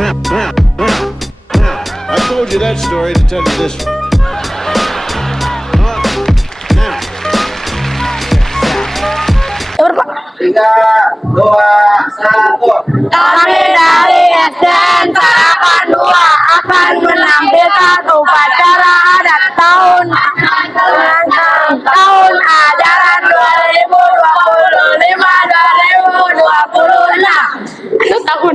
I told you that story to tell you this one. Tiga, dua, satu. Kami dari SDN Tarakan 2 akan menampilkan upacara adat tahun ajaran 2025-2026. Itu tahun.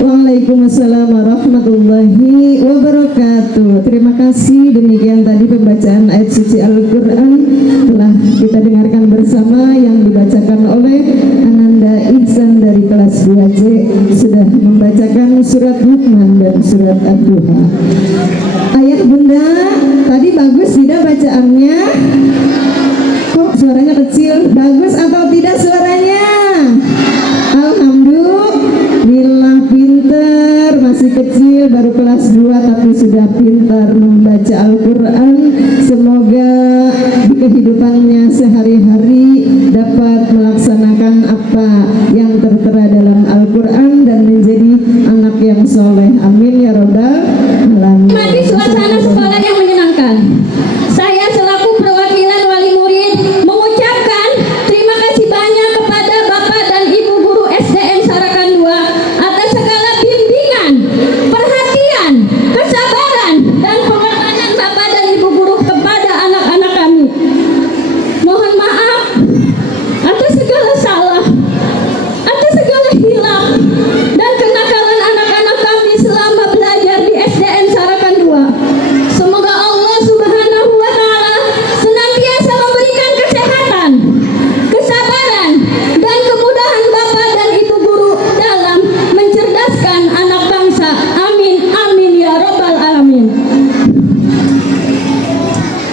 Waalaikumsalam warahmatullahi wabarakatuh. Terima kasih, demikian tadi pembacaan ayat suci Al-Quran telah kita dengarkan bersama yang dibacakan oleh Ananda Ihsan dari kelas 2C, sudah membacakan surat Luqman dan surat Ad-Duha. Ayah bunda, tadi bagus tidak bacaannya? Kok suaranya kecil? Bagus atau tidak suaranya? Alhamdulillah, pinter, masih kecil baru kelas 2 tapi sudah pintar membaca Al-Quran. Semoga di kehidupannya sehari-hari dapat melaksanakan apa yang tertera dalam Al-Quran dan menjadi anak yang soleh. Amin ya robbal alamin. Menikmati suasana sekolah yang menyenangkan. Saya selaku perwakilan wali murid mengucapkan terima kasih banyak kepada Bapak dan Ibu Guru SDN Sarakan 2 atas segala bimbingan, perhatian, kesabaran, dan pengorbanan Bapak dan Ibu Guru kepada anak-anak kami. Mohon maaf atas segala salah, atas segala hilaf, dan kenakalan anak-anak kami selama belajar di SDN Sarakan 2. Semoga Allah Subhanahu wa Ta'ala senantiasa memberikan kesehatan, kesabaran, dan kemudahan Bapak dan Ibu Guru dalam mencerdaskan anak bangsa. Amin, amin ya robbal alamin.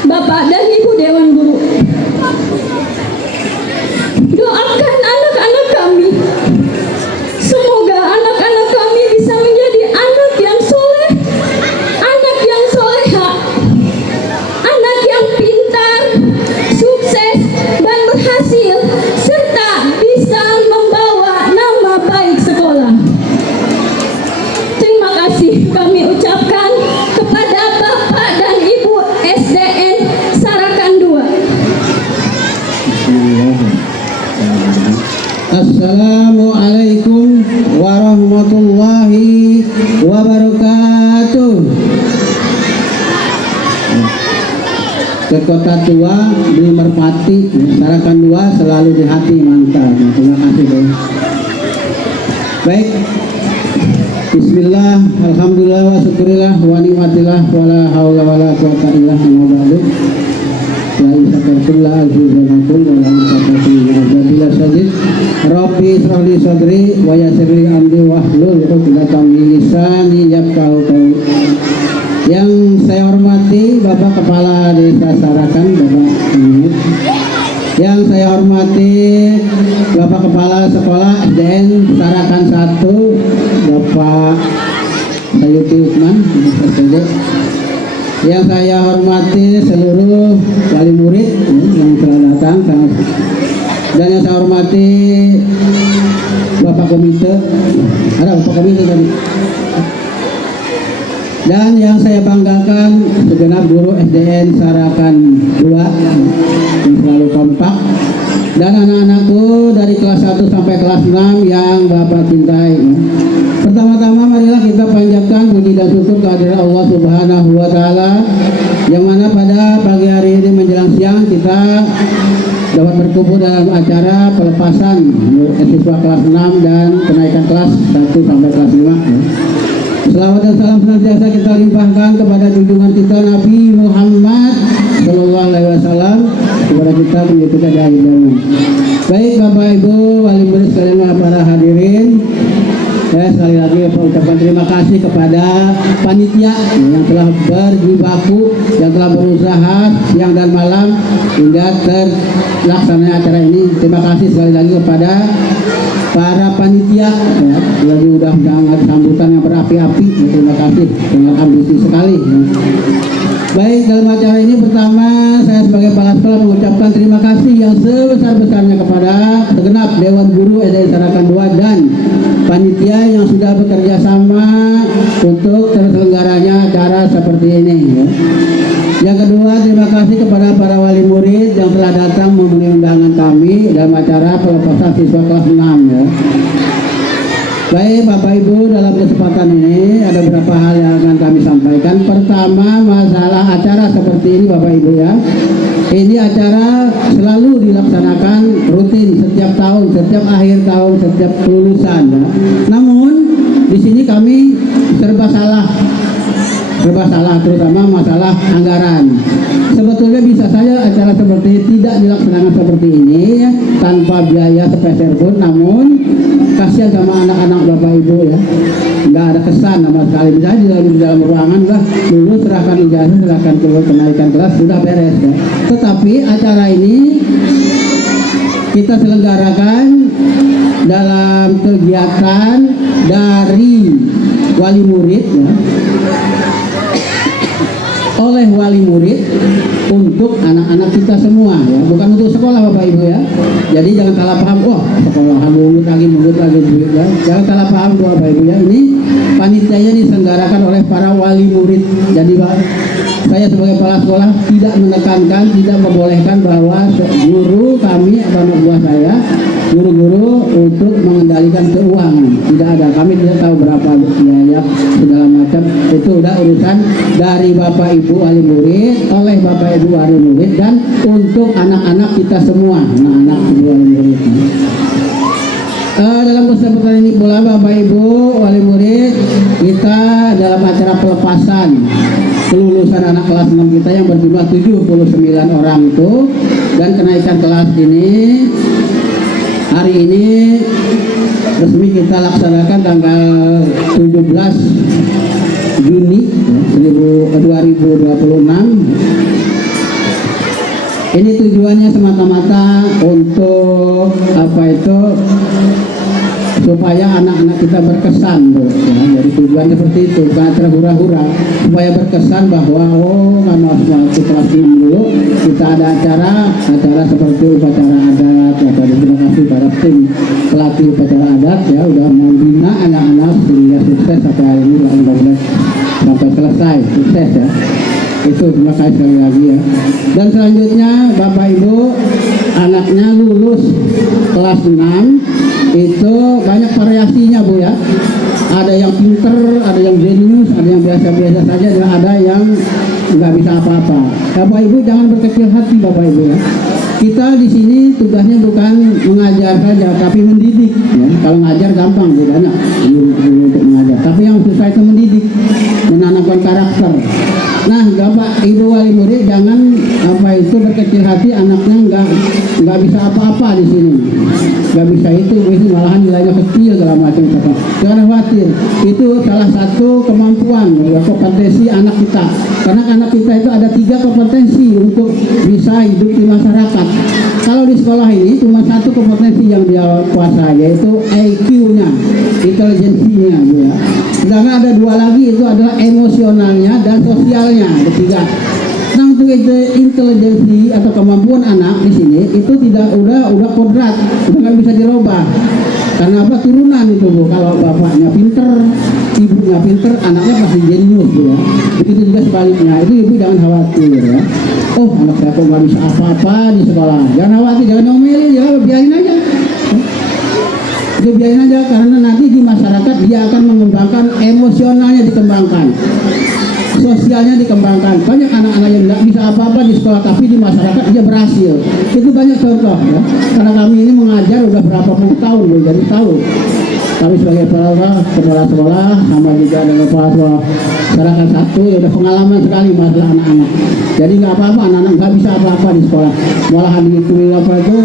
Bapak dan Ibu Dewan Guru, doakan anak-anak kami. Semoga anak-anak kami bisa menjadi anak yang soleh, anak yang soleha, anak yang pintar, sukses, dan berhasil, serta bisa membawa nama baik sekolah. Terima kasih kami ucapkan kepada Bapak dan Ibu SDN Sarakan 2. Assalamualaikum warahmatullahi wabarakatuh. Ke kota tua beli merpati, Sarakan 2 selalu di hati, mantap. Terima kasih dong. Baik, bismillah, alhamdulillah wa syukurillah wa nikmatillah wa la haula wa la quwwata illa billah. La isakartum la azizanakum wa la isakartum bila sajid. Rabbi israh li sadri wa yassir li amri wahlul 'uqdatam min lisani yafqahu qawli. Yang saya hormati Bapak Kepala Desa Sarakan, Bapak Hamid. Yang saya hormati Bapak Kepala Sekolah SDN Sarakan 1, Bapak Sayuti Uthman, SPD. Yang saya hormati seluruh wali murid yang telah datang, dan yang saya hormati Bapak Komite, ada Bapak Komite tadi, dan yang saya banggakan segenap guru SDN Sarakan 2 yang selalu kompak, dan anak-anakku dari kelas 1 sampai kelas 6 yang Bapak cintai. Pertama-tama marilah kita panjatkan puji dan syukur kehadirat Allah Subhanahu wa Ta'ala, yang mana pada pagi hari ini menjelang siang kita dapat berkumpul dalam acara pelepasan siswa kelas 6 dan kenaikan kelas 1 sampai kelas 5. Selawat dan salam senantiasa kita limpahkan kepada junjungan kita Nabi Muhammad Sallallahu Alaihi Wasallam, kepada kita pengikut dari akhir zaman. Baik Bapak Ibu wali murid sekalian, para hadirin, saya sekali lagi mengucapkan terima kasih kepada panitia yang telah berjibaku, yang telah berusaha siang dan malam hingga terlaksananya acara ini. Terima kasih sekali lagi kepada para panitia, ya, yang sudah mendapat sambutan yang berapi-api. Terima kasih, sangat ambisius sekali. Baik, dalam acara ini pertama saya sebagai kepala sekolah mengucapkan terima kasih yang sebesar-besarnya kepada segenap Dewan Guru SDN Sarakan 2 dan panitia yang sudah bekerja sama untuk terselenggaranya acara seperti ini, ya. Yang kedua, terima kasih kepada para wali murid yang telah datang memenuhi undangan kami dalam acara pelepasan siswa kelas 6, ya. Baik Bapak Ibu, dalam kesempatan ini ada beberapa hal yang akan kami sampaikan. Pertama, masalah acara seperti ini Bapak Ibu, ya. Ini acara selalu dilaksanakan tahun, setiap akhir tahun, setiap kelulusan. Ya. Namun di sini kami serba salah, terutama masalah anggaran. Sebetulnya bisa saja acara seperti ini tidak dilaksanakan seperti ini ya, tanpa biaya sepeser pun, namun kasihan sama anak-anak Bapak Ibu ya, nggak ada kesan sama sekali. Misalnya di dalam ruangan lah lulus, serahkan ijazah, serahkan kenaikan kelas, sudah beres ya. Tetapi acara ini kita selenggarakan dalam kegiatan dari wali murid ya, oleh wali murid untuk anak-anak kita semua ya, bukan untuk sekolah Bapak Ibu ya. Jadi jangan salah paham, wah sekolah mungut lagi ya. Jangan salah paham Bapak Ibu ya. Ini panitianya diselenggarakan oleh para wali murid. Jadi saya sebagai kepala sekolah tidak menekankan, tidak membolehkan bahwa guru kami atau anak buah saya, guru-guru untuk mengendalikan keuangan. Tidak ada, kami tidak tahu berapa biaya segala macam. Itu udah urusan dari Bapak Ibu wali murid, oleh Bapak Ibu wali murid, dan untuk anak-anak kita semua, anak-anak wali murid. Dalam kesempatan ini pula Bapak Ibu wali murid, kita dalam acara pelepasan kelulusan anak kelas 6 kita yang berjumlah 79 orang itu, dan kenaikan kelas ini hari ini resmi kita laksanakan tanggal 17 Juni 2026. Ini tujuannya semata-mata untuk apa itu, supaya anak-anak kita berkesan ya. Jadi tujuannya seperti itu, bukan terhura-hura, supaya berkesan bahwa karena waktu kelas 6 dulu kita ada acara seperti upacara adat ya. Terima kasih pada tim pelatih upacara adat ya, udah membina anak-anak sehingga sukses sampai hari ini, mudah-mudahan sampai selesai sukses ya. Itu terima kasih sekali lagi ya. Dan selanjutnya Bapak Ibu, anaknya lulus kelas 6 itu banyak variasinya Bu ya. Ada yang pinter, ada yang jenius, ada yang biasa-biasa saja, dan ada yang nggak bisa apa-apa. Bapak Ibu jangan berkecil hati Bapak Ibu ya. Kita di sini tugasnya bukan mengajar saja, tapi mendidik. Ya. Kalau ngajar gampang, banyak untuk mengajar. Tapi yang susah itu mendidik, menanamkan karakter. Nah, Bapak Ibu wali murid jangan berkecil hati anaknya nggak bisa apa-apa di sini, nggak bisa itu malahan nilainya kecil segala macam. Jangan khawatir, itu salah satu kemampuan ya, kompetensi anak kita. Karena anak kita itu ada 3 kompetensi untuk bisa hidup di masyarakat. Kalau di sekolah ini cuma 1 kompetensi yang dia kuasai, yaitu IQ-nya, intelijensinya ya. Sedangkan ada 2 lagi, itu adalah emosionalnya dan sosialnya, ketiga. Nah, untuk intelijensi atau kemampuan anak di sini itu udah kodrat, udah nggak bisa dirubah. Karena apa? Turunan itu Bu. Kalau bapaknya pinter, ibunya pinter, anaknya pasti jenius ya. Begitu juga sebaliknya. Itu ibu jangan khawatir ya. Oh, anak saya kok nggak bisa apa-apa di sekolah. Jangan khawatir, jangan ngomelin, ya biarin aja. Itu biarin aja, karena nanti di masyarakat dia akan mengembangkan emosionalnya, dikembangkan, sosialnya dikembangkan. Banyak anak-anak yang nggak bisa apa-apa di sekolah, tapi di masyarakat dia berhasil. Itu banyak contoh ya. Karena kami ini mengajar udah berapa puluh tahun, jadi tahu. Kami sebagai kepala sekolah sama juga dengan kepala sekolah masyarakat satu ya, udah pengalaman sekali masalah anak-anak. Jadi nggak apa-apa, anak-anak nggak bisa apa-apa di sekolah. Malahan itu apa itu,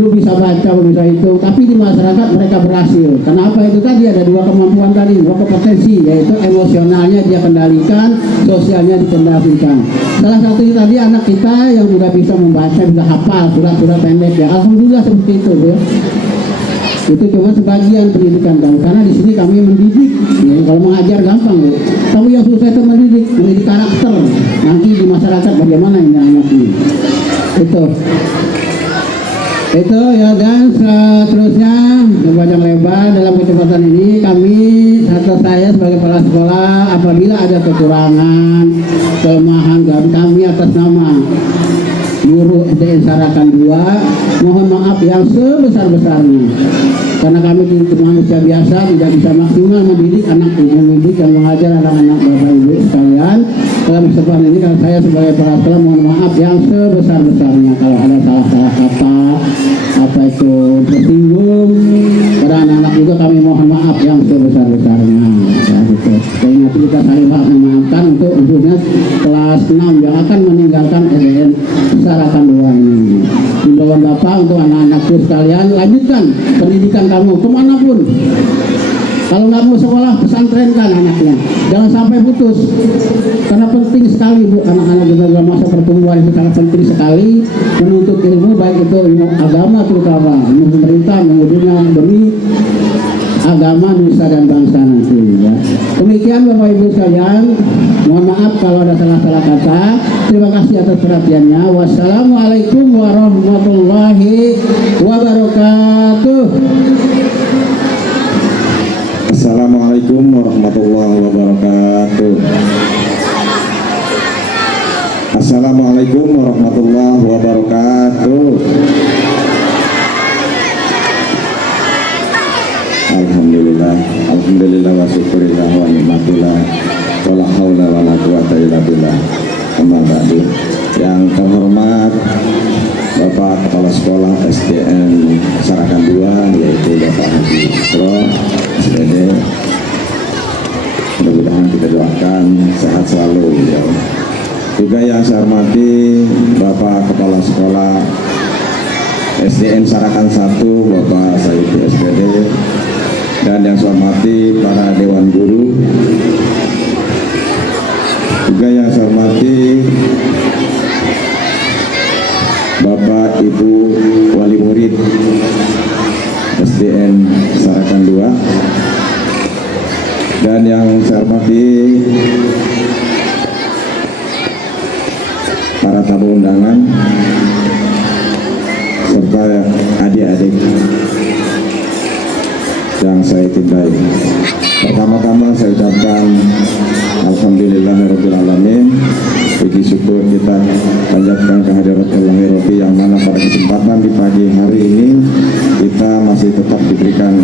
lu bisa baca, lu bisa itu, tapi di masyarakat mereka berhasil. Kenapa? Itu tadi ada 2 kemampuan tadi, 2 kompetensi, yaitu emosionalnya dia kendalikan, sosialnya dikendalikan. Salah satu tadi anak kita yang sudah bisa membaca, bisa hafal surat-surat pendek ya. Alhamdulillah seperti itu ya. Itu cuma sebagian pendidikan kami, karena di sini kami mendidik. Ya, kalau mengajar gampang ya. Tapi yang susah itu mendidik karakter. Nanti di masyarakat bagaimana ini anak ini. Itu ya, dan seterusnya sepanjang lebar dalam kesempatan ini kami atau saya sebagai kepala sekolah, apabila ada kekurangan, kelemahan kami atas nama guru SDN Sarakan 2, mohon maaf yang sebesar-besarnya, karena kami manusia biasa tidak bisa maksimal mendidik yang mengajar anak-anak Bapak Ibu sekalian. Dalam kesempatan ini kalau saya sebagai kepala sekolah mohon maaf yang sebesar-besarnya kalau ada salah-salah kata, apa itu tersinggung pada anak-anak juga kami mohon maaf yang sebesar-besarnya ya, gitu. Dan nanti kita saling memaafkan untuk khususnya kelas 6 yang akan meninggalkan SDN Sarakan 2 ini. Himbauan Bapak untuk anak-anakku sekalian, lanjutkan pendidikan kamu kemanapun. Kalau nggak mau sekolah, pesantrenkan anaknya. Jangan sampai putus. Karena penting sekali Bu, anak-anak juga dalam masa pertumbuhan itu sangat penting sekali menuntut ilmu, baik itu ilmu agama terutama, ilmu pemerintah, ilmu dunia demi agama, nusa dan bangsa nanti ya. Demikian Bapak Ibu sekalian, mohon maaf kalau ada salah-salah kata. Terima kasih atas perhatiannya. Wassalamualaikum warahmatullahi wabarakatuh. Assalamualaikum warahmatullahi wabarakatuh. Assalamualaikum warahmatullahi wabarakatuh. Alhamdulillah, alhamdulillah wa syukurillah wa ni'matillah wa la haula wa la quwata illa billah. Amma ba'du. Yang terhormat Bapak Kepala Sekolah SDN Sarakan 2, yaitu Bapak Haji Isro SPD. Mudah-mudahan kita doakan sehat selalu ya. Juga yang saya hormati Bapak Kepala Sekolah SDN Sarakan 1, Bapak Said SPD. Dan yang saya hormati para Dewan Guru. Juga yang saya hormati Bapak Ibu Wali Murid SDN Sarakan 2. Dan yang saya hormati para tamu undangan serta adik-adik yang saya cintai. Pertama-tama saya ucapkan alhamdulillahirrahmanirrahim. Puji syukur kita panjatkan kehadirat Ilahi Rabbi yang mana pada kesempatan di pagi hari ini kita masih tetap diberikan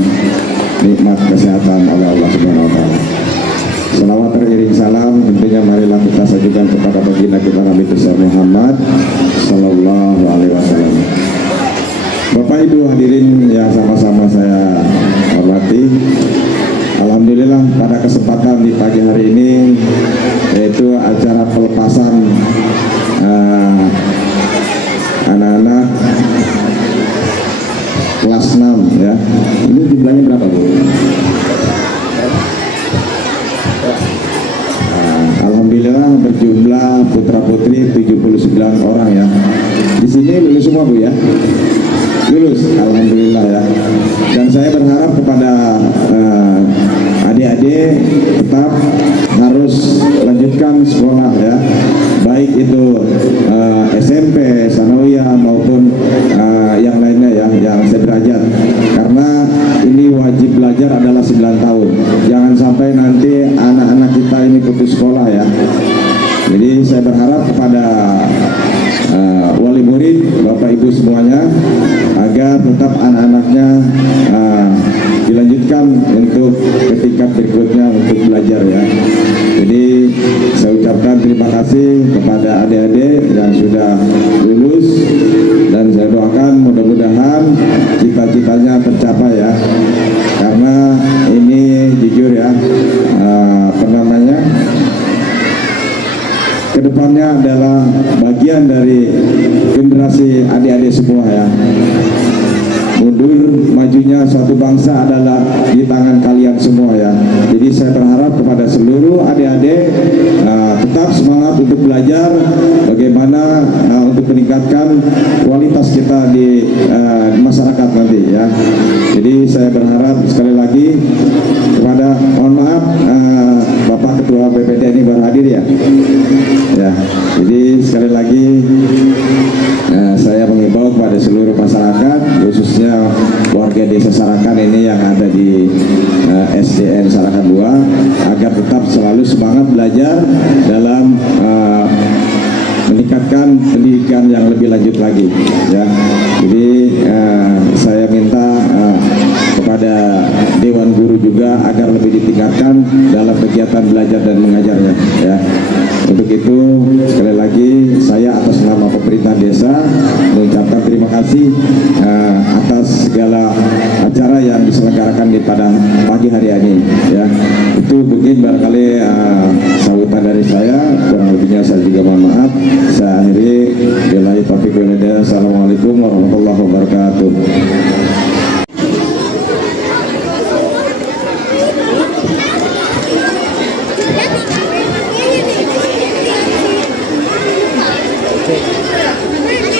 nikmat kesehatan oleh Allah Subhanahu wa taala. Selawat teriring salam tentunya marilah kita sajukan kepada baginda kita Nabi besar Muhammad sallallahu alaihi wasallam. Bapak Ibu hadirin yang sama-sama saya hormati, alhamdulillah pada kesempatan di pagi hari ini yaitu acara pelepasan anak-anak kelas 6 ya. Ini jumlahnya berapa Bu? Alhamdulillah berjumlah putra putri 79 orang ya. Di sini lulus semua Bu ya? Lulus, alhamdulillah ya. Dan saya berharap kepada adik-adik tetap harus lanjutkan sekolah ya, baik itu SMP, sanawiyah maupun yang lainnya ya, yang sederajat. Karena ini wajib belajar adalah 9 tahun. Jangan sampai nanti anak-anak kita ini putus sekolah ya. Jadi saya berharap kepada wali murid, Bapak Ibu semuanya, agar tetap anak-anaknya dilanjutkan untuk ke tingkat berikutnya untuk belajar ya. Jadi saya ucapkan terima kasih kepada adik-adik yang sudah lulus dan saya doakan mudah-mudahan cita-citanya tercapai ya. Karena ini jujur ya, kedepannya adalah bagian dari generasi adik-adik semua ya. Mundur majunya suatu bangsa adalah di tangan kalian semua ya. Jadi saya berharap kepada seluruh adik-adik tetap semangat untuk belajar bagaimana untuk meningkatkan kualitas kita di masyarakat nanti ya. Jadi saya berharap sekali lagi kepada, mohon maaf Bapak Ketua BPD ini baru hadir ya. Ya, jadi sekali lagi saya mengimbau kepada seluruh masyarakat, khususnya warga desa Sarakan ini yang ada di SDN Sarakan 2, agar tetap selalu semangat belajar dalam meningkatkan pendidikan yang lebih lanjut lagi ya. Jadi saya minta kepada Dewan Guru juga agar lebih ditingkatkan dalam kegiatan belajar dan mengajarnya ya. Untuk itu sekali lagi saya atas nama pemerintah desa mengucapkan terima kasih kasih atas segala acara yang diselenggarakan di pada pagi hari ini ya. Itu mungkin barangkali sambutan dari saya, kurang lebihnya saya juga mohon maaf. Saya akhiri, billahi taufiq wal hidayah. Assalamualaikum warahmatullahi wabarakatuh.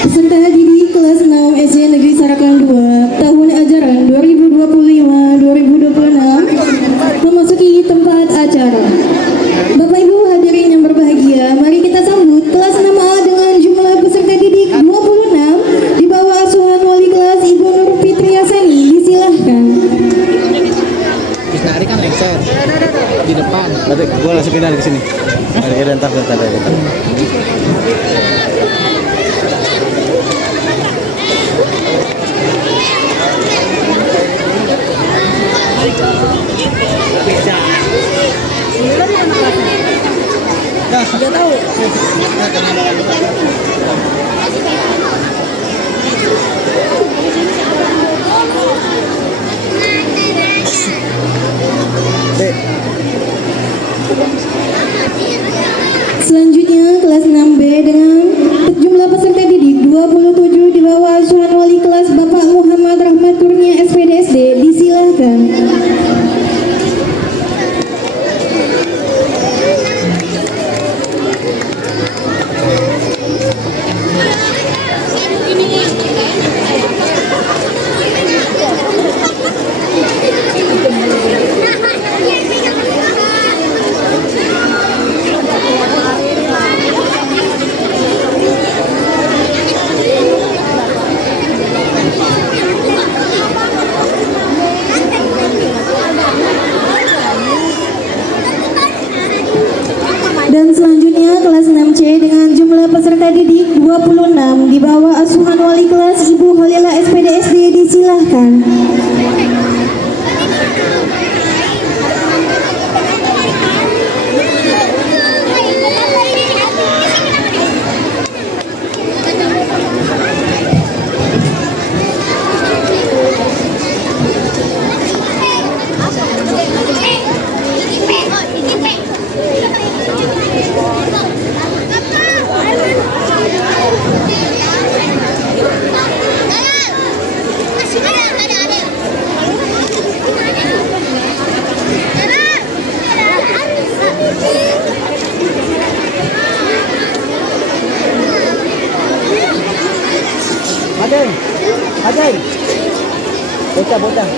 Peserta didik kelas 6 SD Negeri Sarakan 2 tahun ajaran 2025-2026 memasuki tempat acara. Bapak Ibu hadirin yang berbahagia, mari kita sambut kelas 6A dengan jumlah peserta didik 26 di bawah asuhan wali kelas Ibu Nur Fitriasani. Disilahkan. Hari kan lengser di depan. Berarti gue langsung pindah ke sini. Ada entar. Sudah tahu. Selanjutnya kelas 6B dengan jumlah peserta didik 27 di bawah asuhan wali kelas Bapak Muhammad Rahmat Kurnia SPDSD. Disilahkan. Dan selanjutnya kelas 6C dengan jumlah peserta didik 26 di bawah asuhan wali kelas Ibu Holila SPDSD. Disilahkan. Adeng. Bocah.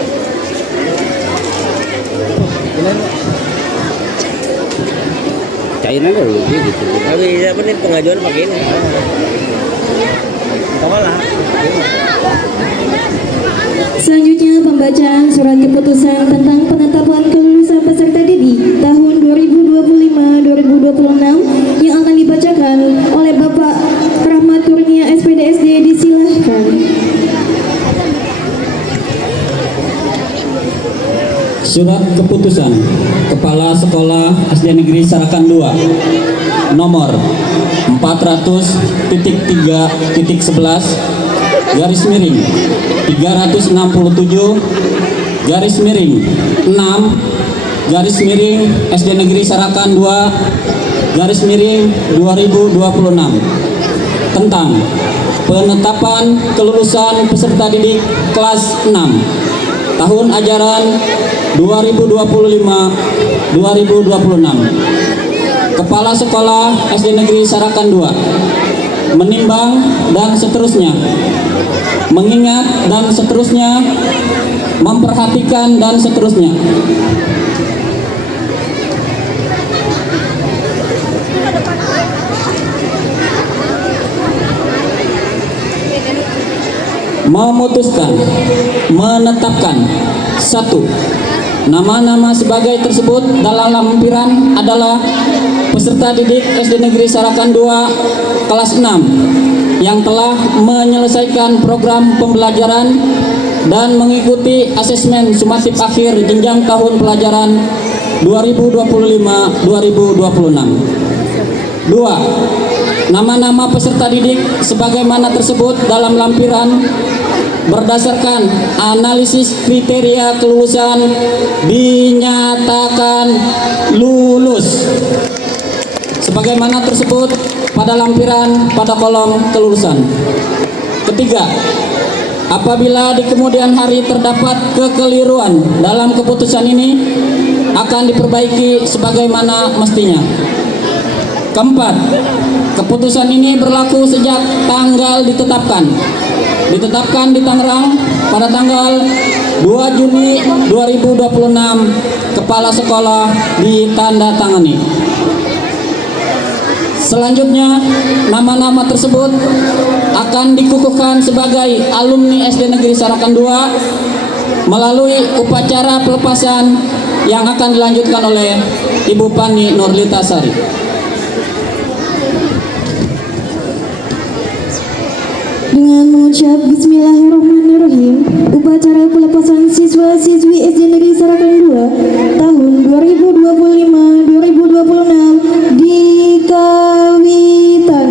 Cairan dulu gitu. Tapi apa nih pengajuan pakai ini? Tolak. Selanjutnya pembacaan surat keputusan tentang penetapan kelulusan peserta didik tahun 2025-2026 yang akan dibacakan oleh Bapak Rahmat Kurnia SPDSD. Disilahkan. Surat keputusan Kepala Sekolah SD Negeri Sarakan 2 nomor 400.3.11 garis miring 367 garis miring 6 garis miring SD Negeri Sarakan 2 garis miring 2026 tentang penetapan kelulusan peserta didik kelas 6 tahun ajaran 2025-2026. Kepala Sekolah SD Negeri Sarakan 2 menimbang dan seterusnya, mengingat dan seterusnya, memperhatikan dan seterusnya. Memutuskan, menetapkan 1. Nama-nama sebagai tersebut dalam lampiran adalah peserta didik SD Negeri Sarakan 2 kelas 6 yang telah menyelesaikan program pembelajaran dan mengikuti asesmen sumatif akhir jenjang tahun pelajaran 2025-2026. 2. nama-nama peserta didik sebagaimana tersebut dalam lampiran berdasarkan analisis kriteria kelulusan dinyatakan lulus sebagaimana tersebut pada lampiran pada kolom kelulusan. Ketiga, apabila di kemudian hari terdapat kekeliruan dalam keputusan ini akan diperbaiki sebagaimana mestinya. Keempat, keputusan ini berlaku sejak tanggal ditetapkan di Tangerang pada tanggal 2 Juni 2026. Kepala sekolah ditandatangani. Selanjutnya, nama-nama tersebut akan dikukuhkan sebagai alumni SD Negeri Sarakan 2 melalui upacara pelepasan yang akan dilanjutkan oleh Ibu Pani Nurlita Sari. Dengan mengucap Bismillahirrahmanirrahim, upacara pelepasan siswa-siswi SD Negeri Sarakan 2 tahun 2025-2026 dikawitan.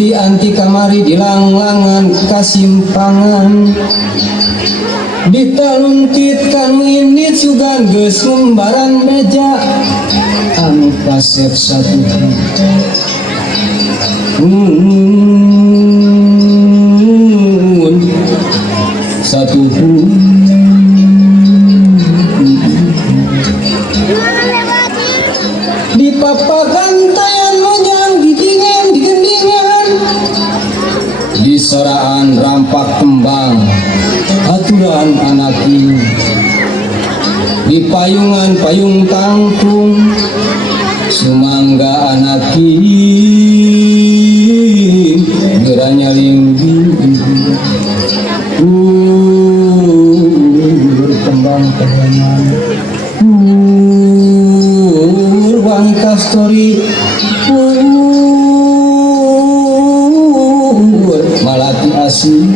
di anti kamari di langlangan kasimpangan ditalungkitkan ini sugan geus lembaran meja anu kasep satu satu di papakan tayan mojang di dingin di gendingan di soraan rampak kembang aturan anaki di payungan payung tangkung sumangga anaki geranya linggi berkembang kehilangan wanita story malati asih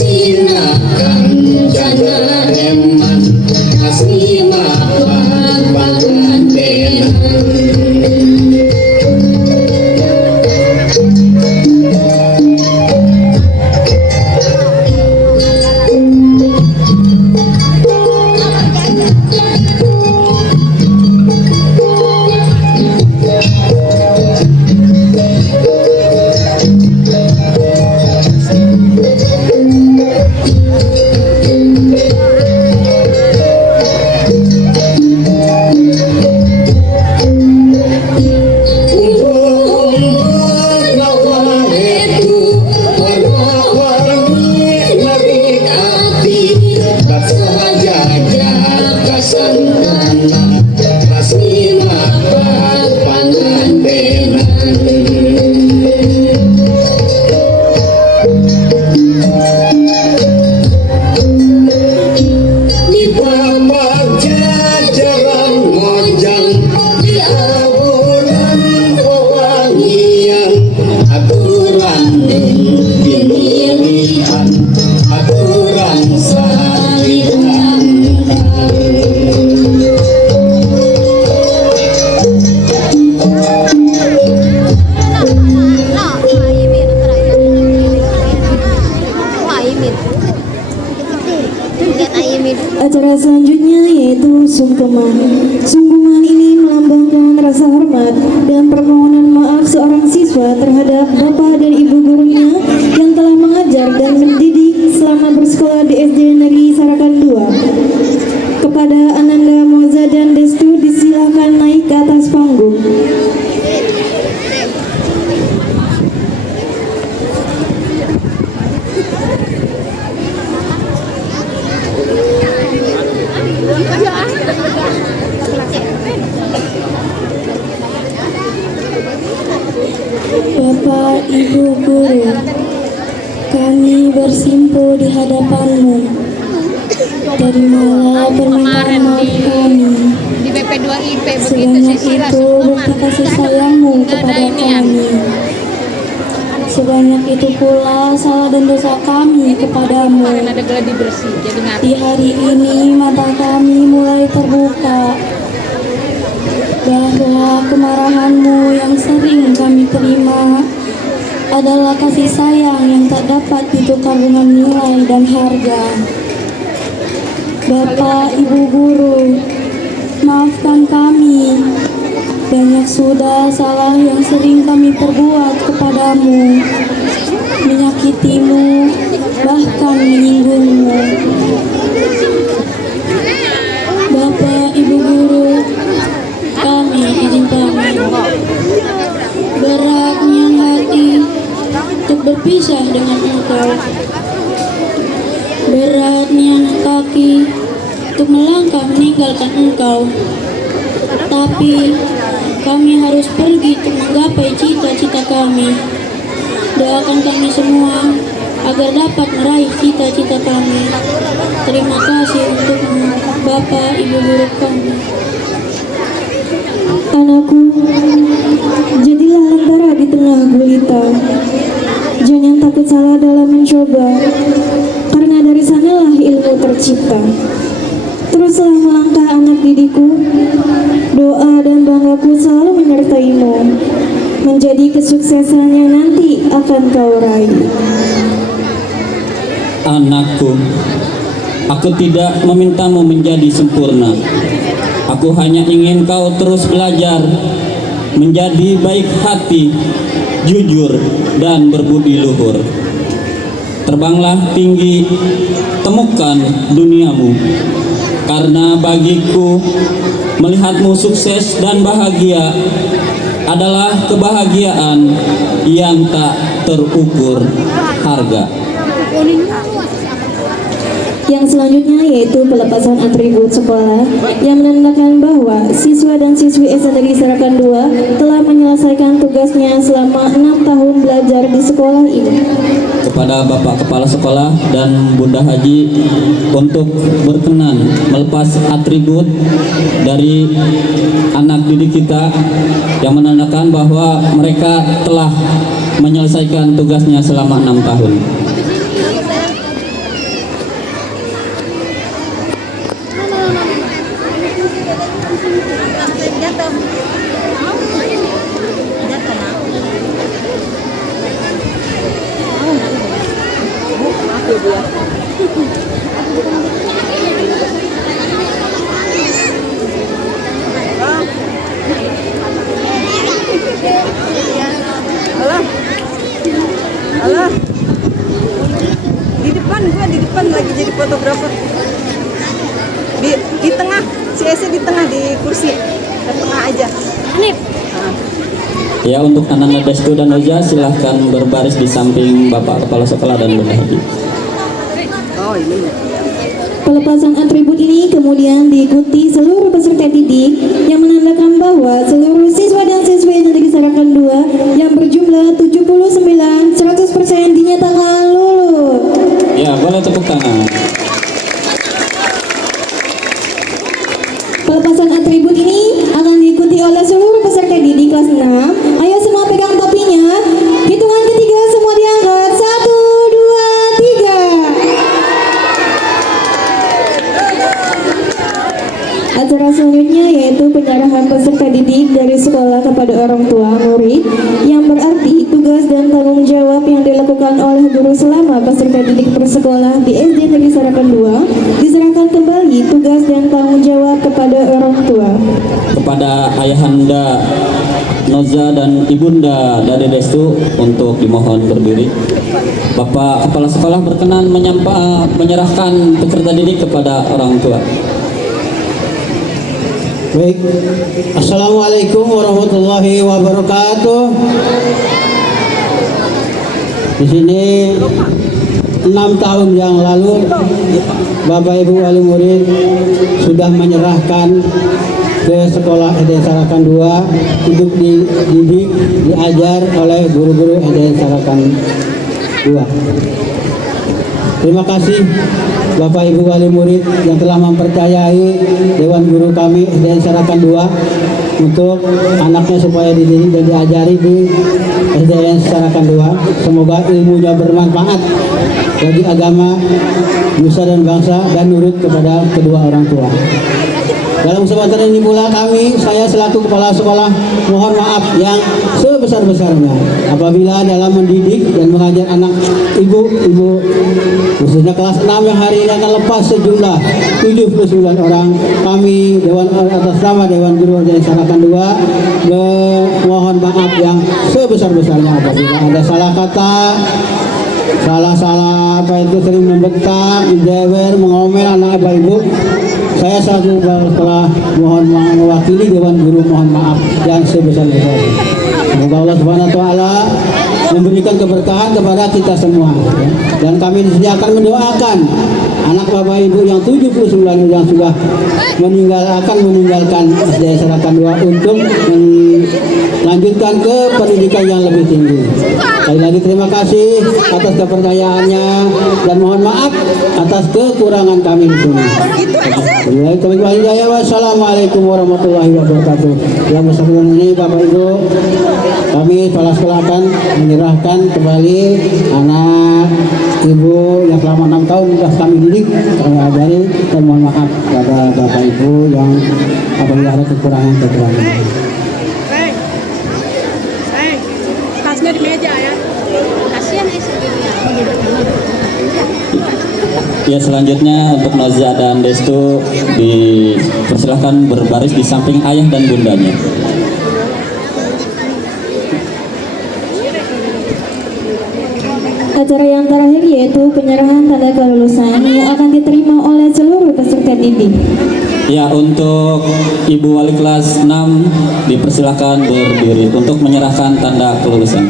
sinakan jana eman asli mapan pangantenan. Acara selanjutnya yaitu sungkeman. Sungkeman ini melambangkan rasa hormat dan permohonan maaf seorang siswa terhadap bapak dan ibu gurunya yang telah mengajar dan mendidik selama bersekolah di SD Negeri Sarakan 2. Kepada Ananda Moza dan Destu disilakan naik ke atas panggung. Bapak, Ibu Guru, kami bersimpuh di hadapanmu. Terimalah permintaan maaf kami. Di BP2IP begitu Sebanyak sisira itu bukti kasih sayangmu kepada kami. Sebanyak itu pula salah dan dosa kami kepadamu. ada geladi bersih jadi nggak Di hari ini mata kami mulai terbuka bahwa kemarahanmu yang sering kami terima adalah kasih sayang yang tak dapat ditukar dengan nilai dan harga. Bapak, Ibu Guru, maafkan kami. Banyak sudah salah yang sering kami perbuat kepadamu, menyakitimu, bahkan menyinggungmu. Bapak, Ibu Guru, kami izin pamit. Beratnya hati untuk berpisah dengan engkau. Beratnya kaki untuk melangkah meninggalkan engkau. Tapi kami harus pergi untuk menggapai cita-cita kami. Doakan kami semua agar dapat meraih cita-cita kami. Terima kasih untukmu, Bapak, Ibu Guru kami. Anakku, jadilah lentera di tengah gulita. Jangan takut salah dalam mencoba, karena dari sanalah ilmu tercipta. Teruslah melangkah anak didikku, doa dan banggaku selalu menyertaimu. Menjadi kesuksesan yang nanti akan kau raih. Anakku, aku tidak memintamu menjadi sempurna. Aku hanya ingin kau terus belajar, menjadi baik hati, jujur, dan berbudi luhur. Terbanglah tinggi, temukan duniamu. Karena bagiku, melihatmu sukses dan bahagia adalah kebahagiaan yang tak terukur harga. Yang selanjutnya yaitu pelepasan atribut sekolah yang menandakan bahwa siswa dan siswi SD Negeri Sarakan 2 telah menyelesaikan tugasnya selama 6 tahun belajar di sekolah ini. Kepada Bapak Kepala Sekolah dan Bunda Haji untuk berkenan melepas atribut dari anak didik kita yang menandakan bahwa mereka telah menyelesaikan tugasnya selama 6 tahun. Alah. Di depan lagi jadi fotografer. Di tengah, si Ese di tengah di kursi. Di tengah aja. Hanif. Ya, untuk anak-anak Destu dan Noza silahkan berbaris di samping Bapak Kepala Sekolah dan Bunda Haji. Oh, ini. Pelepasan atribut ini kemudian diikuti seluruh peserta didik yang menandakan bahwa seluruh siswa dan siswi Negeri Sarakan 2 yang berjumlah 100% dinyatakan lulus. Ya, boleh tepuk tangan. Pelepasan atribut ini akan diikuti oleh seluruh peserta didik kelas 6. Ayo semua pegang topinya. Hitungan ketiga semua diangkat. 1, 2, 3. Acara selanjutnya yaitu penyerahan peserta didik dari sekolah kepada orang tua murid, yang berarti tugas dan tanggung jawab yang dilakukan oleh guru selama peserta didik bersekolah di SD Negeri Sarakan 2 diserahkan kembali tugas dan tanggung jawab kepada orang tua. Kepada Ayahanda Noza dan Ibunda dari Destu untuk dimohon berdiri. Bapak Kepala Sekolah berkenan menyerahkan peserta didik kepada orang tua. Baik, Assalamualaikum warahmatullahi wabarakatuh. Di sini 6 tahun yang lalu Bapak Ibu wali murid sudah menyerahkan ke sekolah SD Sarakan 2 untuk dididik, diajar oleh guru-guru SD Sarakan 2. Terima kasih Bapak Ibu wali murid yang telah mempercayai Dewan Guru kami SD Sarakan 2 untuk anaknya supaya dididik dan diajari di SDN Sarakan 2. Semoga ilmunya bermanfaat bagi agama, nusa dan bangsa, dan nurut kepada kedua orang tua. Dalam kesempatan ini pula saya selaku kepala sekolah mohon maaf yang sebesar-besarnya apabila dalam mendidik dan mengajar anak ibu-ibu khususnya kelas 6 yang hari ini akan lepas sejumlah 79 orang, kami atas nama Dewan Guru SD Sarakan 2 mohon maaf yang sebesar-besarnya apabila ada salah kata, salah sering membentak, menjewer, mengomel anak bapak ibu. Saya selaku kepala sekolah mohon mewakili Dewan Guru mohon maaf yang sebesar-besarnya. Semoga Allah Subhanahu wa taala memberikan keberkahan kepada kita semua. Dan kami di sini akan mendoakan anak bapak ibu yang 79 yang sudah meninggalkan SD Sarakan 2 untuk melanjutkan ke pendidikan yang lebih tinggi. Sekali lagi terima kasih atas kepercayaannya dan mohon maaf atas kekurangan kami di sini. Wassalamualaikum warahmatullahi wabarakatuh. Yang bersangkutan ini Bapak Ibu, kami kepala sekolah akan menyerahkan kembali anak ibu yang selama 6 tahun sudah kami didik, kami ajari, dan mohon maaf kepada Bapak Ibu yang apabila ada kekurangan. Tasnya di meja ya. Kasihan Ya, selanjutnya untuk Noza dan Destu dipersilahkan berbaris di samping ayah dan bundanya. Acara yang terakhir yaitu penyerahan tanda kelulusan yang akan diterima oleh seluruh peserta didik. Ya, untuk Ibu Wali kelas 6 dipersilahkan berdiri untuk menyerahkan tanda kelulusan.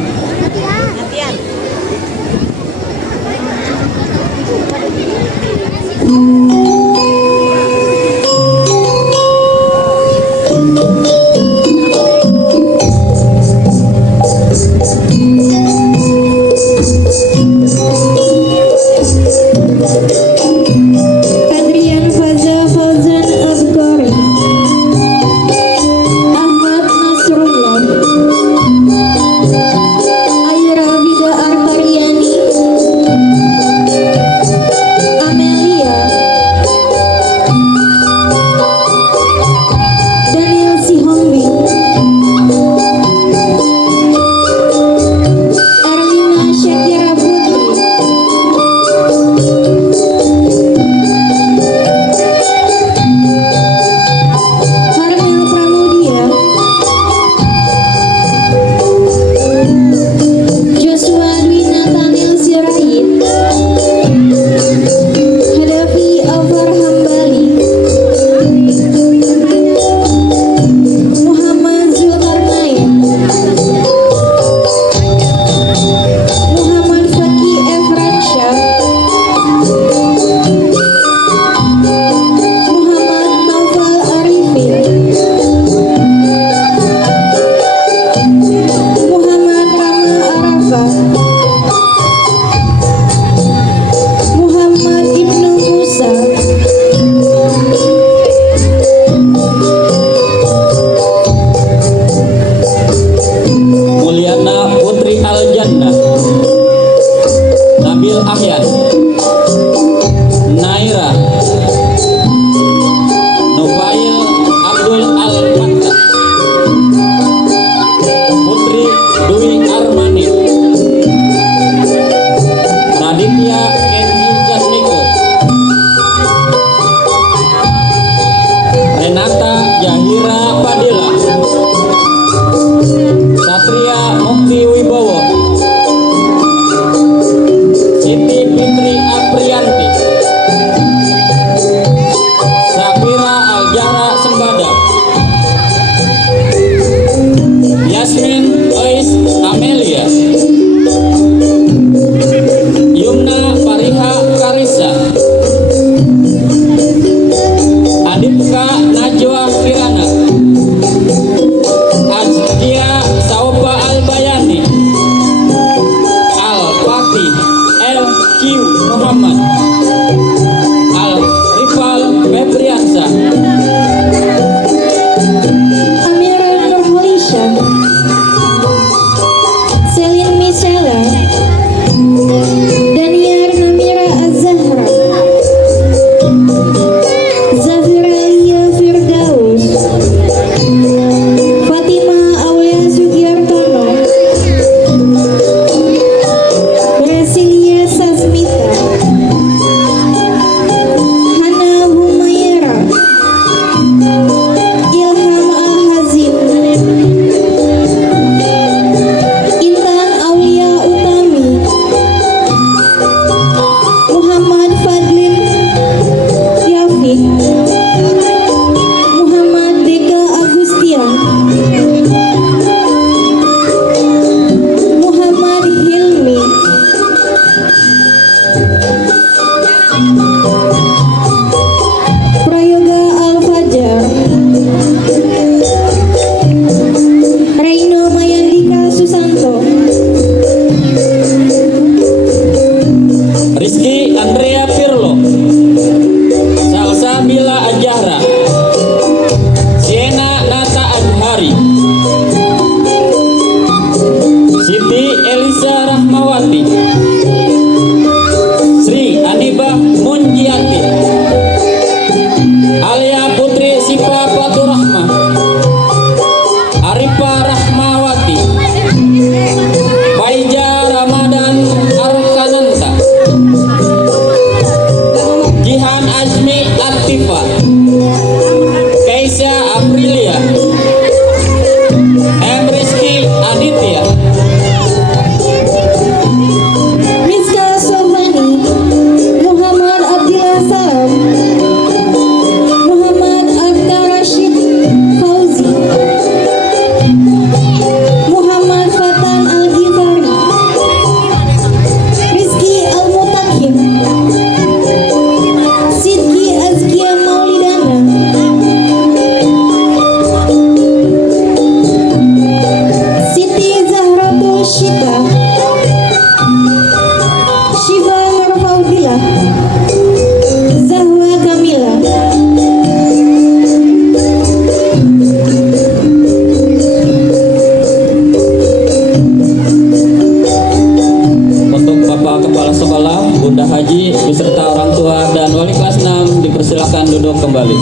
Adrian Fauzan Abgori, Ahmad Nasrullah, Zahwa Kamila. Untuk Bapak Kepala Sekolah, Bunda Haji, beserta orang tua dan wali kelas 6 dipersilakan duduk kembali.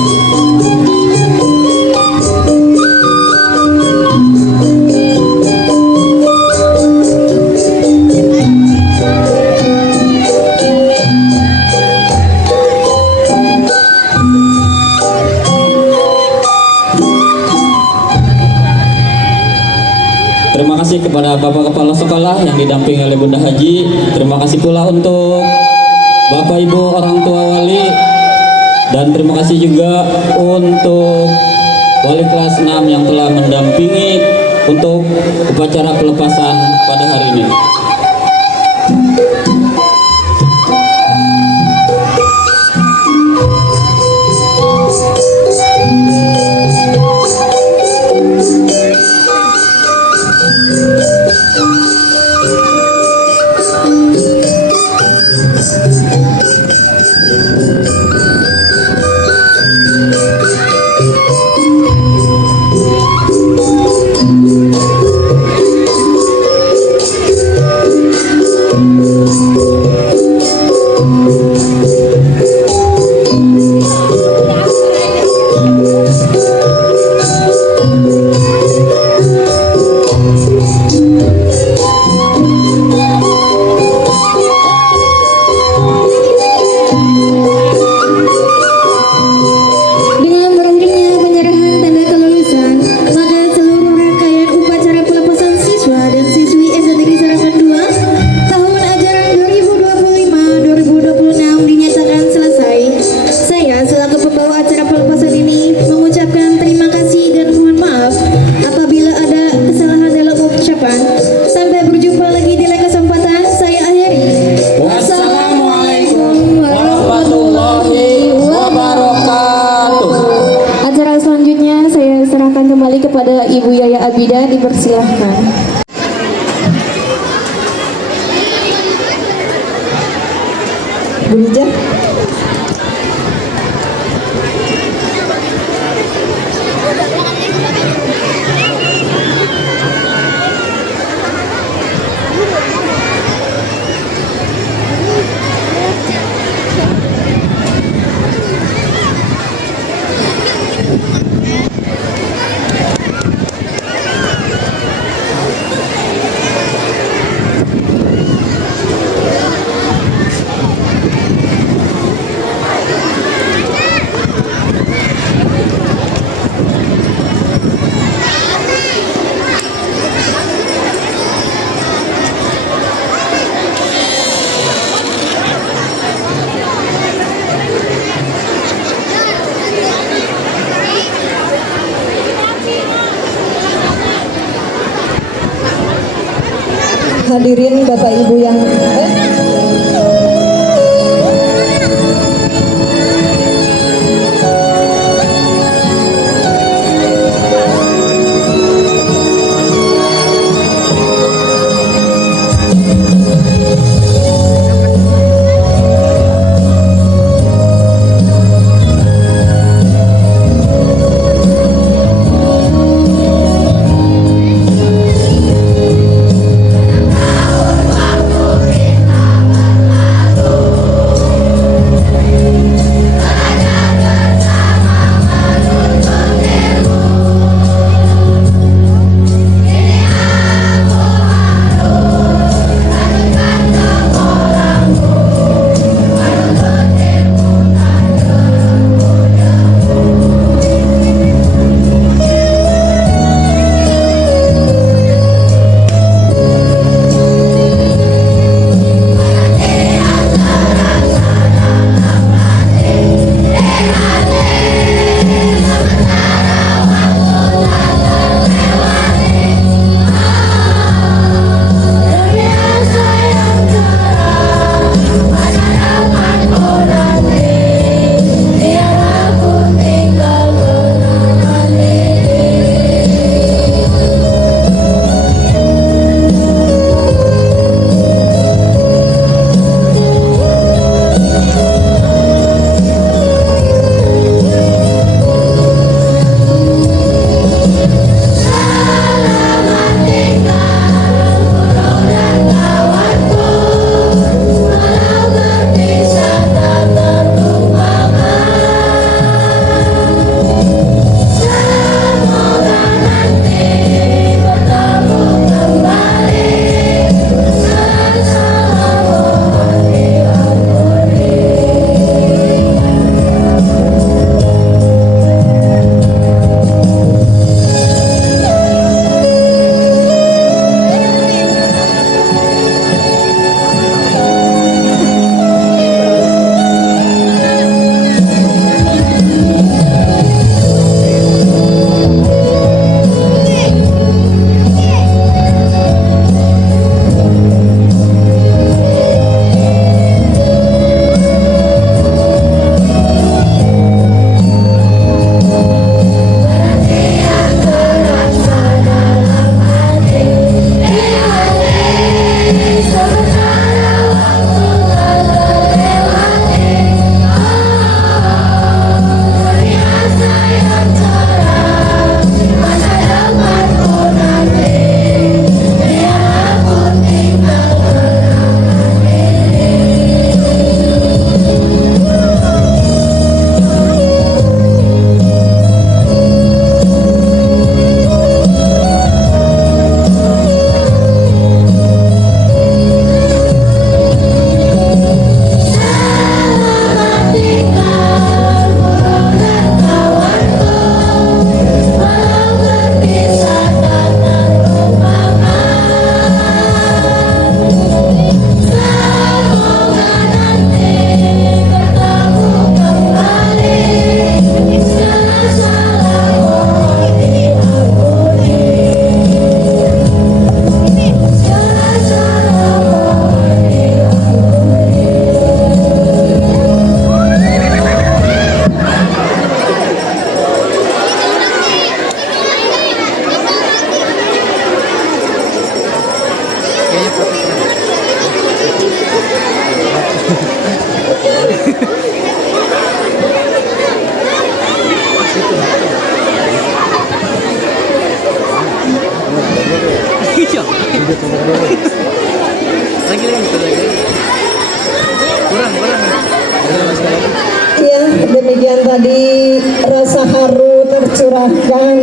Terima kasih kepada Bapak Kepala Sekolah yang didampingi oleh Bunda Haji. Terima kasih pula untuk Bapak Ibu orang tua wali. Dan terima kasih juga untuk wali kelas 6 yang telah mendampingi untuk upacara pelepasan pada hari ini. Dengan berakhirnya penyerahan tanda kelulusan, maka seluruh rangkaian upacara pelepasan siswa dan siswi SD Negeri Sarakan 2 tahun ajaran 2025-2026 dinyatakan selesai. Saya selaku pembawa acara pelepasan ini mengucapkan terima kasih dan mohon maaf apabila ada kesalahan dalam ucapan. Sampai berjumpa lagi di lain kesempatan. Saya akhiri. Wassalamualaikum warahmatullahi Wabarakatuh. Acara selanjutnya saya serahkan kembali kepada Ibu Yaya Abida, dipersilahkan. Bu Hijah. Hadirin Bapak Ibu yang Ya, demikian tadi rasa haru tercurahkan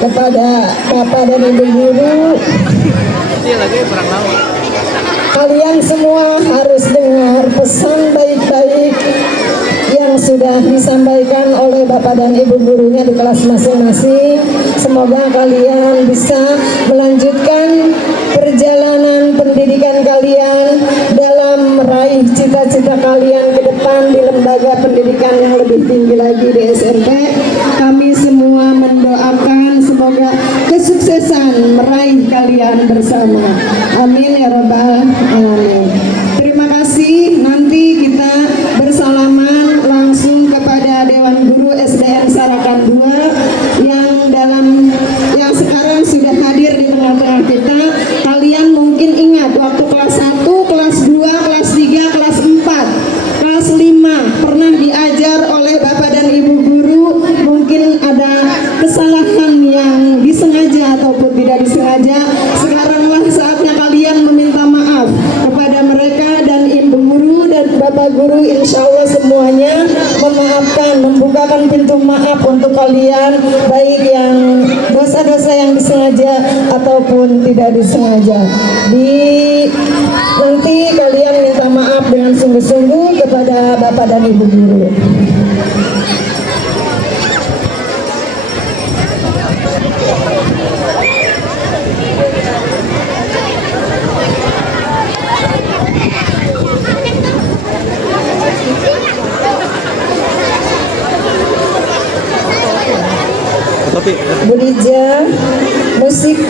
kepada Bapak dan Ibu guru. Kalian semua harus dengar pesan baik-baik yang sudah disampaikan oleh Bapak dan Ibu gurunya di kelas masing-masing. Semoga kalian bisa melanjutkan perjalanan pendidikan kalian dalam meraih cita-cita kalian ke depan di lembaga pendidikan yang lebih tinggi lagi di SMP. Kami semua mendoakan semoga kesuksesan meraih kalian bersama. Amin ya rabbal alamin. Terima kasih. Nanti kita bersalaman langsung kepada Dewan Guru SDN Sarakan 2 yang sekarang sudah hadir di tengah-tengah kita. Kalian mungkin ingat waktu kelas 1, kelas 2, kelas 3, kelas 4, kelas 5 pernah diajar oleh Bapak dan Ibu guru. Mungkin ada kesalahan yang disengaja ataupun tidak disengaja. Sekaranglah saatnya kalian meminta maaf kepada mereka dan Ibu guru dan Bapak guru. Insya Allah semuanya memaafkan, membukakan pintu maaf untuk kalian, baik yang dosa-dosa yang disengaja ataupun tidak disengaja. Nanti kalian minta maaf dengan sungguh-sungguh kepada Bapak dan Ibu guru. Bu Lija, musik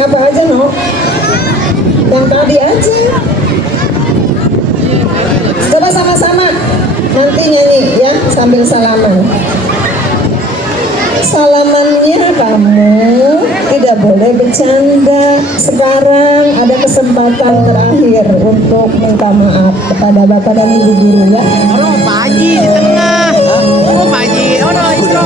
apa aja no? Yang tadi aja. Coba sama-sama nanti nyanyi ya sambil salaman. Salamannya kamu tidak boleh bercanda. Sekarang ada kesempatan terakhir untuk minta maaf kepada Bapak dan Ibu guru ya. Pak Haji di tengah. Pak Haji, istro.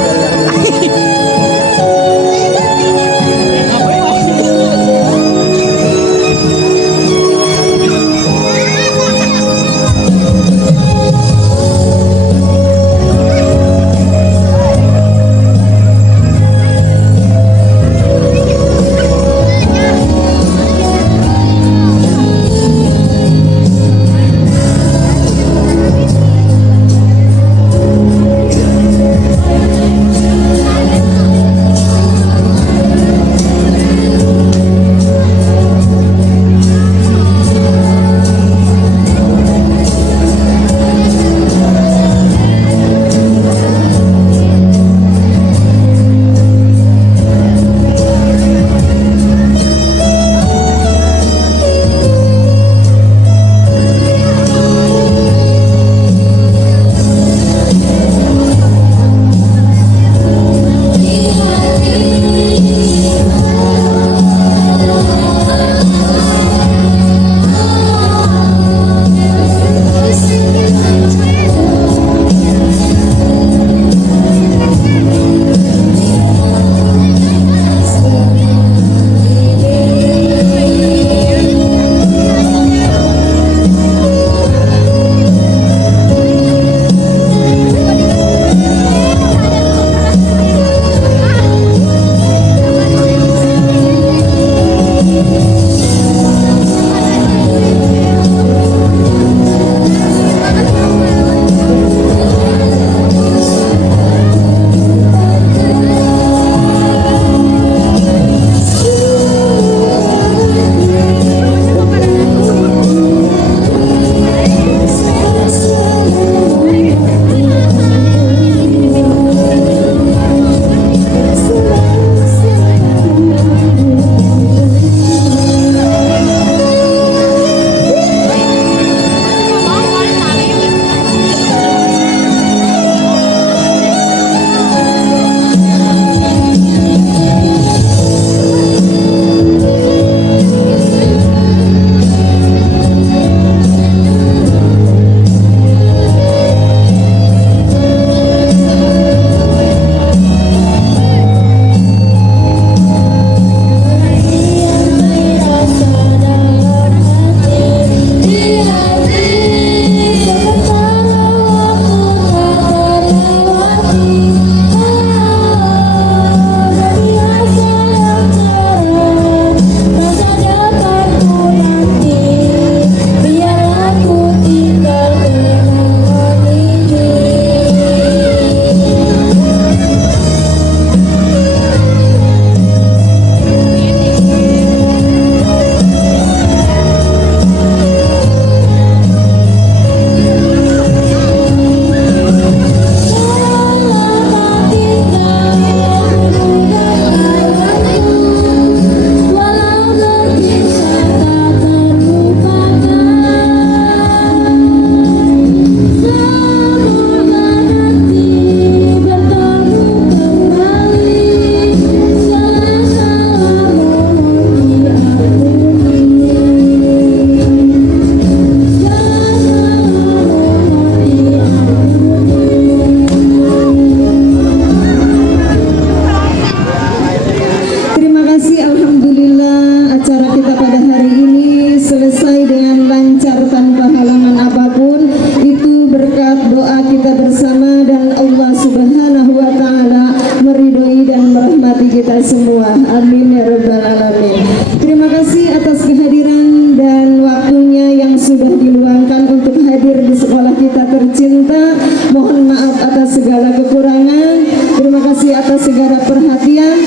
dengan lancar tanpa halangan apapun. Itu berkat doa kita bersama dan Allah Subhanahu wa taala meridhoi dan merahmati kita semua. Amin ya rabbal alamin. Terima kasih atas kehadiran dan waktunya yang sudah diluangkan untuk hadir di sekolah kita tercinta. Mohon maaf atas segala kekurangan. Terima kasih atas segala perhatian.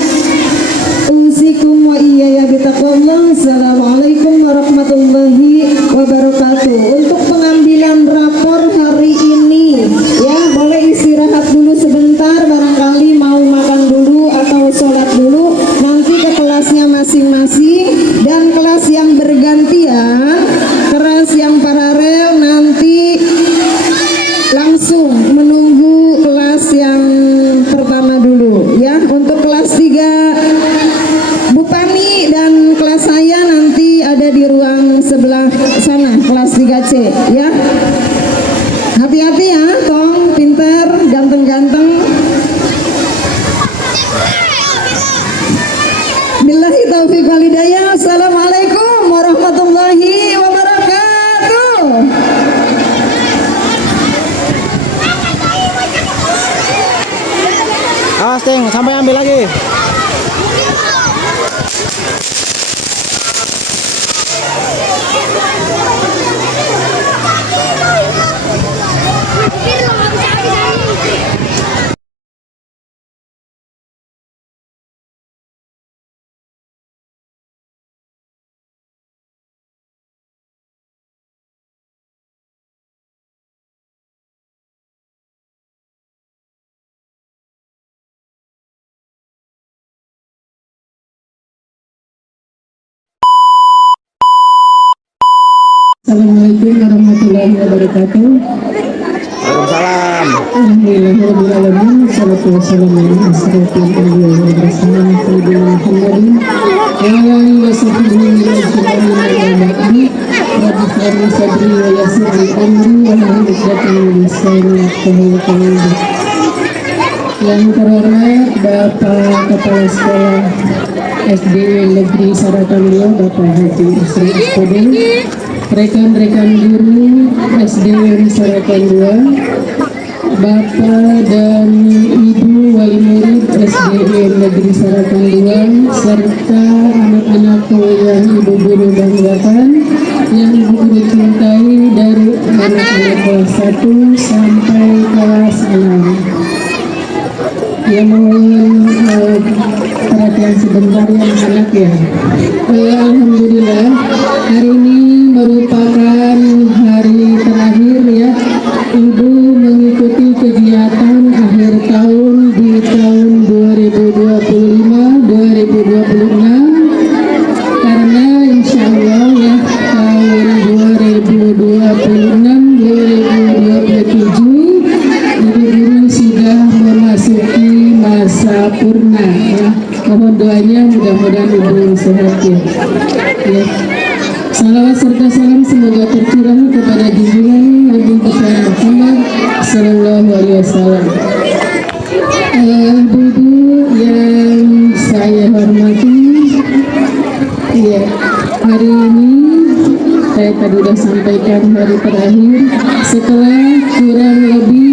Usikum wa iyaya bitaqwallah. Assalamualaikum warahmatullahi wabarakatuh. Untuk pengambilan rapor hari ini, ya boleh istirahat dulu sebentar, barangkali mau makan dulu atau sholat dulu, nanti ke kelasnya masing-masing. Dan kelas yang bergantian, kelas yang paralel nanti langsung menunggu kelas yang pertama dulu, ya. Untuk kelas 3 Bu Pani dan kelas saya nanti ada di ruang sebelah sana, kelas 3C, ya. Hati-hati ya, tong pinter, ganteng-ganteng. Billahi taufiq wal hidayah. Assalamualaikum warahmatullahi wabarakatuh. Awas Ting, sampai ambil lagi. Assalamualaikum warahmatullahi wabarakatuh. Waalaikumsalam. Alhamdulillahirrahmanirrahim. Salatu wassalamu ala asyrafil anbiya'i wal mursalin sayyidina Muhammadin wa ala alihi wa sahbihi wa sallam. Rabbi shrah sadri wa yassir li amri wa hlul 'uqdatam min lisani yafqahu qawli. Yang terhormat Bapak Kepala Sekolah SD Negeri Sarakan 2 Bapak Haji Isri SPD, rekan-rekan guru SDN Sarakan 2, Bapak dan Ibu wali murid SDN Negeri Sarakan 2, serta anak-anakku yang Ibu guru banggakan, yang Ibu guru cintai dari anak-anak kelas 1 sampai kelas 6. Yang mohon perhatian sebentar ya anak ya. Alhamdulillah hari ini merupakan hari terakhir ya Ibu mengikuti kegiatan akhir tahun di tahun 2025-2026, karena insya Allah ya tahun 2026-2027 Ibu-guru sudah memasuki masa purna ya. Mohon doanya mudah-mudahan Ibu sehat ya. Salawat serta salam semoga tercurah kepada junjungan Nabi besar Muhammad Sallallahu Alaihi Wasallam. Ibu-ibu yang saya hormati, ya hari ini saya tadi sudah sampaikan hari terakhir setelah kurang lebih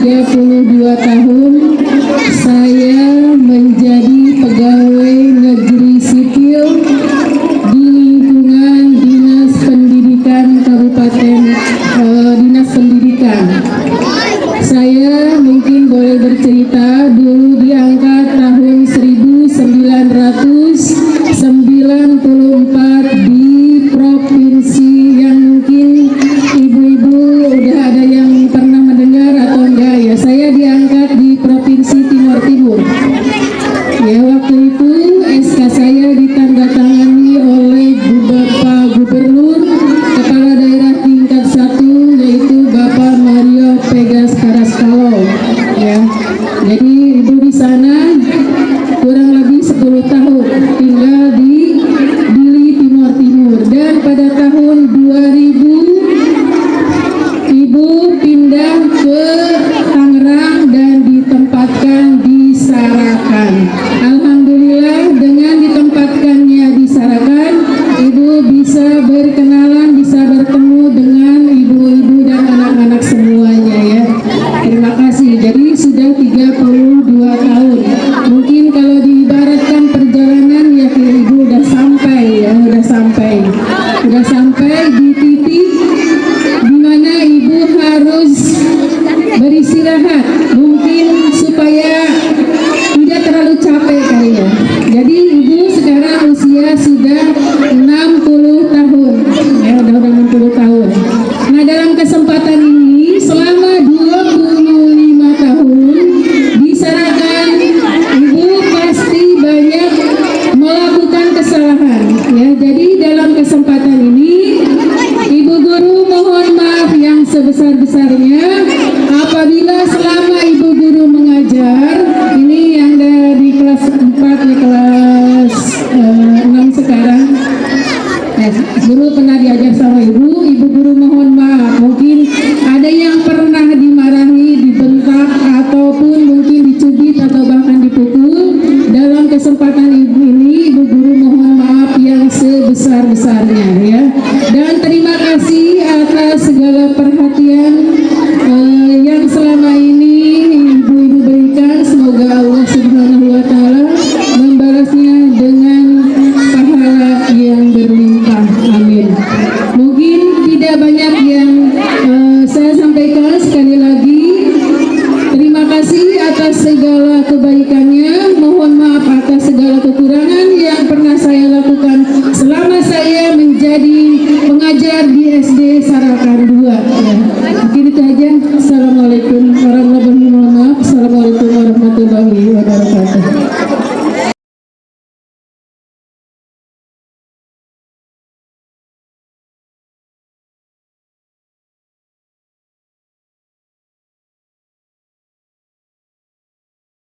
32 tahun saya menjadi pegawai negeri sipil di lingkungan Dinas Pendidikan Kabupaten Dinas Pendidikan. Saya mungkin boleh bercerita dulu diangkat tahun 1994 di provinsi yang mungkin ibu-ibu udah ada yang pernah mendengar atau enggak ya. Saya diangkat di Provinsi Timur Timur. Ya waktu itu SK saya ditandatangani Nah, dalam kesempatan ini selama 25 tahun disarankan Ibu pasti banyak melakukan kesalahan ya. Jadi dalam kesempatan ini Ibu Guru mohon maaf yang sebesar-besarnya apabila selama Ibu Guru mengajar, ini yang dari kelas 4 ya, kelas 6 sekarang. Guru pernah diajar sama Ibu Guru mohon maaf, mungkin ada yang pernah dimarahi, dibentak, ataupun mungkin dicubit atau bahkan dipukul. Dalam kesempatan ini Ibu Guru mohon maaf yang sebesar-besarnya ya. Dan terima kasih atas segala perhatian yang selama ini Ibu-ibu berikan. Semoga Allah Subhanahu wa Ta'ala membalasnya dengan pahala yang berlimpah. Amin. Mungkin tidak banyak yang saya sampaikan. Sekali lagi terima kasih atas segala kebaikannya. Mohon maaf atas segala kekurangan yang pernah saya lakukan selama saya menjadi pengajar di SD Sarakan 2 ya. Mungkin itu aja. Assalamualaikum warahmatullahi wabarakatuh.